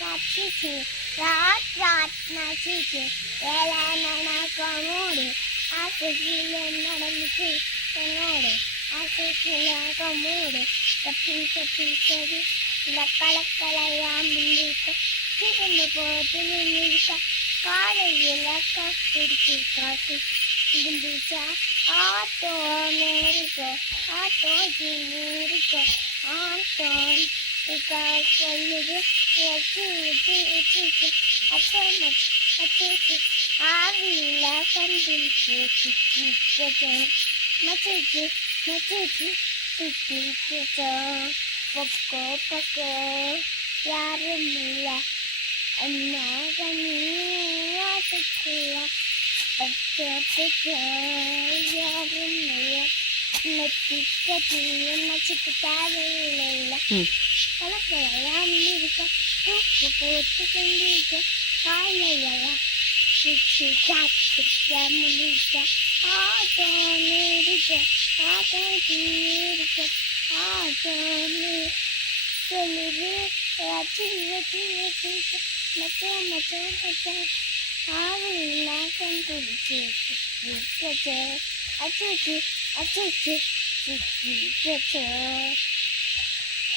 நச்சிச்சு rod rod நச்சிச்சு வேலை நடக்கமோடு ஆசையில் நடந்துச்சு என்னோடு ஆசையில் கம்மோடு தப்பி தப்பி சரி இந்த கலக்கலையா முன்னிருக்க திரும்ப போட்டு நின்றுக்க காலையில் கப்பிடிச்சு காசு இருந்துச்சா ஆட்டோ மேரிக்கோ ஆட்டோ ஜிமிரிக்கோ ஆட்டோ சொல்லுது வச்சு வச்சு வச்சு அச்சு ஆவியில் கண்டிச்சு சுற்றிச்சோ மச்சிச்சு மச்சிச்சு சுற்றிச்சோ பக்கோ பக்கோ யாரும் இல்லை அண்ணா கண்ணியாட்டுக்குள்ள பச்சை பச்சை யாரும் இல்லை நெத்திக்கட்டி மச்சிக்கு தேவையில்லை கலக்கலையாம் இருக்க தூக்கு போட்டு கொண்டிருக்க காலையெல்லாம் சுற்றி காத்துக்க முடிக்க ஆட்டோ இருக்க ஆட்டோ இருக்க ஆட்டோ சொல்லுது வச்சு வச்சு வச்சு மச்சோ மச்சோ மச்சோ ஆவிலாம் கண்டுபிடிச்சு அச்சு அச்சு அச்சு அச்சு